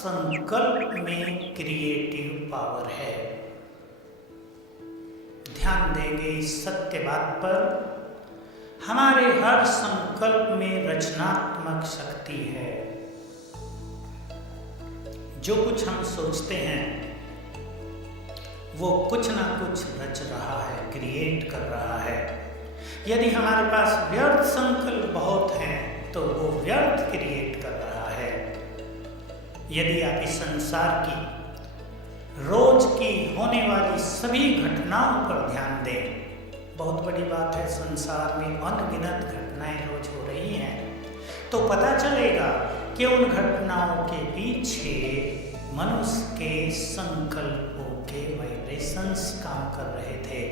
संकल्प में creative power है। ध्यान देंगे इस सत्य बात पर, हमारे हर संकल्प में रचनात्मक शक्ति है। जो कुछ हम सोचते हैं वो कुछ ना कुछ रच रहा है, क्रिएट कर रहा है। यदि हमारे पास व्यर्थ संकल्प बहुत हैं तो वो व्यर्थ क्रिएट कर रहा है। यदि आप इस संसार की रोज की होने वाली सभी घटनाओं पर ध्यान दें, बहुत बड़ी बात है, संसार में अनगिनत घटनाएं रोज हो रही हैं, तो पता चलेगा कि उन घटनाओं के पीछे मनुष्य के संकल्पों के वाइब्रेशंस काम कर रहे थे।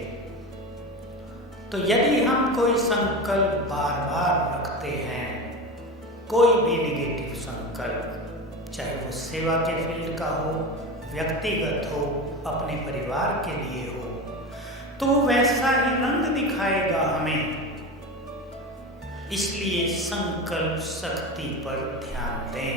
तो यदि हम कोई संकल्प बार बार रखते हैं, कोई भी नेगेटिव संकल्प, चाहे वो सेवा के फील्ड का हो, व्यक्तिगत हो, अपने परिवार के लिए हो, तो वैसा ही रंग दिखाएगा हमें। इसलिए संकल्प शक्ति पर ध्यान दें।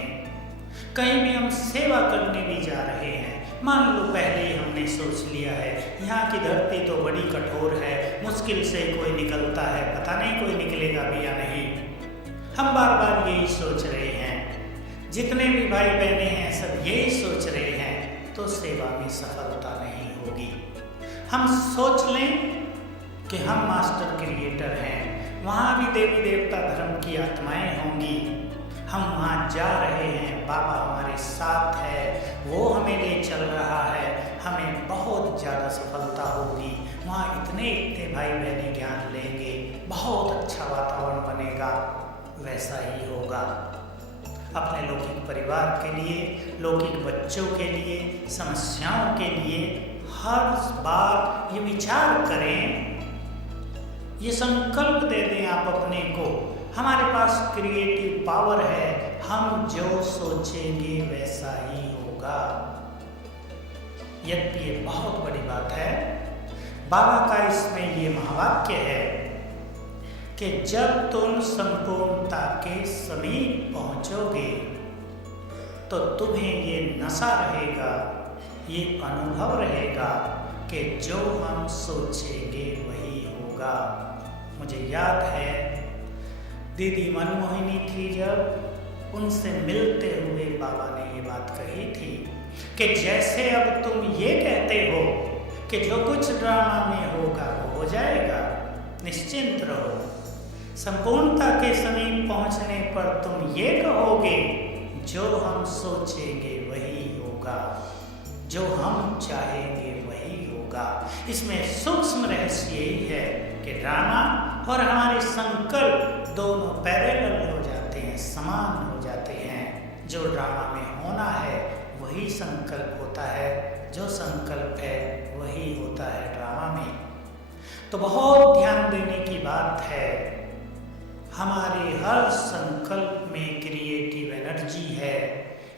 कहीं भी हम सेवा करने भी जा रहे हैं, मान लो पहले ही हमने सोच लिया है यहाँ की धरती तो बड़ी कठोर है, मुश्किल से कोई निकलता है, पता नहीं कोई निकलेगा भी या नहीं। हम बार बार यही सोच रहे हैं, जितने भी भाई बहने हैं सब यही सोच रहे हैं, तो सेवा में सफलता नहीं होगी। हम सोच लें कि हम मास्टर क्रिएटर हैं, वहाँ भी देवी देवता धर्म की आत्माएं होंगी, हम वहाँ जा रहे हैं, बाबा हमारे साथ है, वो हमें ले चल रहा है, हमें बहुत ज़्यादा सफलता होगी, वहाँ इतने भाई बहने ज्ञान लेंगे, बहुत अच्छा वातावरण बनेगा। वैसा ही होगा। अपने लौकिक परिवार के लिए, लौकिक बच्चों के लिए, समस्याओं के लिए हर बार ये विचार करें, ये संकल्प दे दें आप अपने को, हमारे पास क्रिएटिव पावर है, हम जो सोचेंगे वैसा ही होगा। यद्यपि ये बहुत बड़ी बात है, बाबा का इसमें ये महावाक्य है कि जब तुम संपूर्णता के समीप पहुंचोगे तो तुम्हें ये नशा रहेगा, ये अनुभव रहेगा कि जो हम सोचेंगे वही होगा। मुझे याद है दीदी मनमोहिनी थी, जब उनसे मिलते हुए बाबा ने ये बात कही थी कि जैसे अब तुम ये कहते हो कि जो कुछ ड्रामा में होगा वो हो जाएगा, निश्चिंत रहो, संपूर्णता के समीप पहुंचने पर तुम ये कहोगे जो हम सोचेंगे वही होगा, जो हम चाहेंगे वही होगा। इसमें सूक्ष्म रहस्य यही है कि ड्रामा और हमारे संकल्प दोनों पैरेलल हो जाते हैं, समान हो जाते हैं। जो ड्रामा में होना है वही संकल्प होता है, जो संकल्प है वही होता है ड्रामा में। तो बहुत ध्यान देने की बात है, हमारे हर संकल्प में क्रिएटिव एनर्जी है।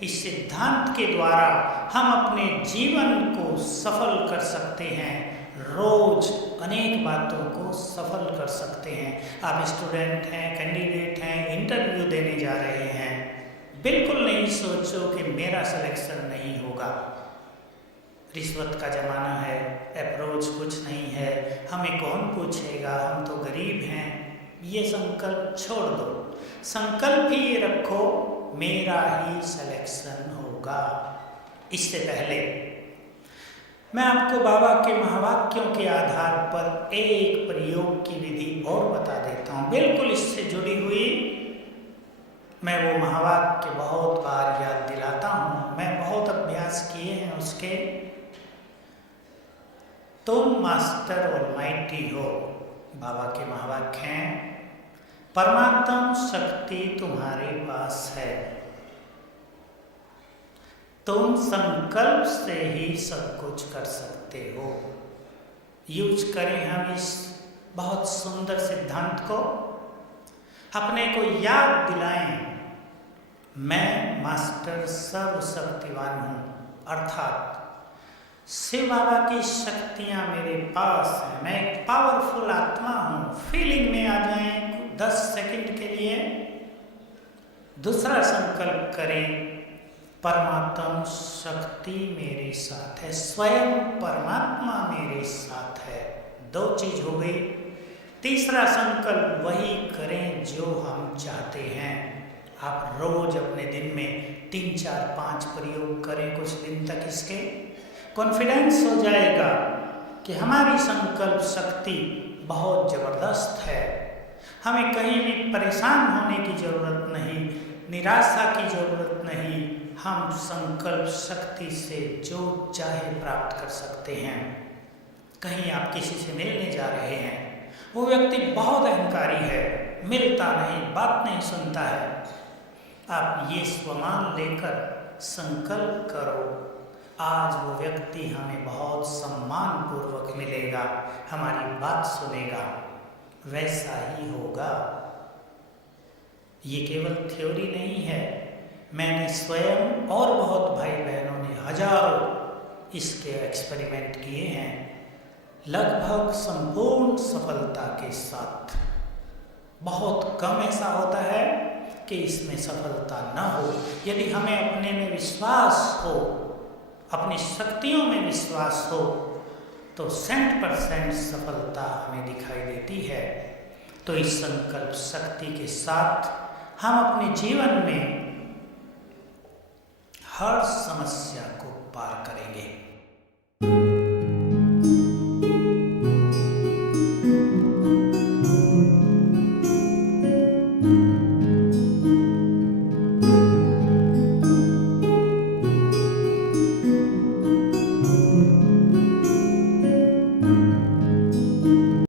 इस सिद्धांत के द्वारा हम अपने जीवन को सफल कर सकते हैं, रोज अनेक बातों को सफल कर सकते हैं। आप स्टूडेंट हैं, कैंडिडेट हैं, इंटरव्यू देने जा रहे हैं, बिल्कुल नहीं सोचो कि मेरा सिलेक्शन नहीं होगा, रिश्वत का ज़माना है, अप्रोच कुछ नहीं है, हमें कौन पूछेगा, हम तो गरीब हैं। ये संकल्प छोड़ दो, संकल्प ही ये रखो मेरा ही सिलेक्शन होगा। इससे पहले मैं आपको बाबा के महावाक्यों के आधार पर एक प्रयोग की विधि और बता देता हूँ, बिल्कुल इससे जुड़ी हुई। मैं वो महावाक्य बहुत बार याद दिलाता हूँ, मैं बहुत अभ्यास किए हैं उसके। तुम मास्टर ऑलमाइटी हो, बाबा के महावाक्य हैं, परमात्म शक्ति तुम्हारे पास है, तुम संकल्प से ही सब कुछ कर सकते हो। यूज करें हम इस बहुत सुंदर सिद्धांत को, अपने को याद दिलाएं, मैं मास्टर सर्वशक्तिवान हूँ, अर्थात शिव बाबा की शक्तियाँ मेरे पास हैं, मैं एक पावरफुल आत्मा हूँ। फीलिंग में आ जाएं 10 सेकंड के लिए। दूसरा संकल्प करें, परमात्म शक्ति मेरे साथ है, स्वयं परमात्मा मेरे साथ है। दो चीज हो गई। तीसरा संकल्प, वही करें जो हम चाहते हैं। आप रोज अपने दिन में 3, 4, 5 प्रयोग करें कुछ दिन तक, इसके कॉन्फिडेंस हो जाएगा कि हमारी संकल्प शक्ति बहुत जबरदस्त है। हमें कहीं भी परेशान होने की जरूरत नहीं, निराशा की जरूरत नहीं। हम संकल्प शक्ति से जो चाहे प्राप्त कर सकते हैं। कहीं आप किसी से मिलने जा रहे हैं, वो व्यक्ति बहुत अहंकारी है, मिलता नहीं, बात नहीं सुनता है। आप ये स्वमान लेकर संकल्प करो, आज वो व्यक्ति हमें बहुत सम्मान पूर्वक मिलेगा, हमारी बात सुनेगा, वैसा ही होगा। ये केवल थ्योरी नहीं है, मैंने स्वयं और बहुत भाई बहनों ने हजारों इसके एक्सपेरिमेंट किए हैं, लगभग संपूर्ण सफलता के साथ। बहुत कम ऐसा होता है कि इसमें सफलता न हो। यदि हमें अपने में विश्वास हो, अपनी शक्तियों में विश्वास हो, तो 100% सफलता हमें दिखाई देती है। तो इस संकल्प शक्ति के साथ हम अपने जीवन में हर समस्या को पार करेंगे।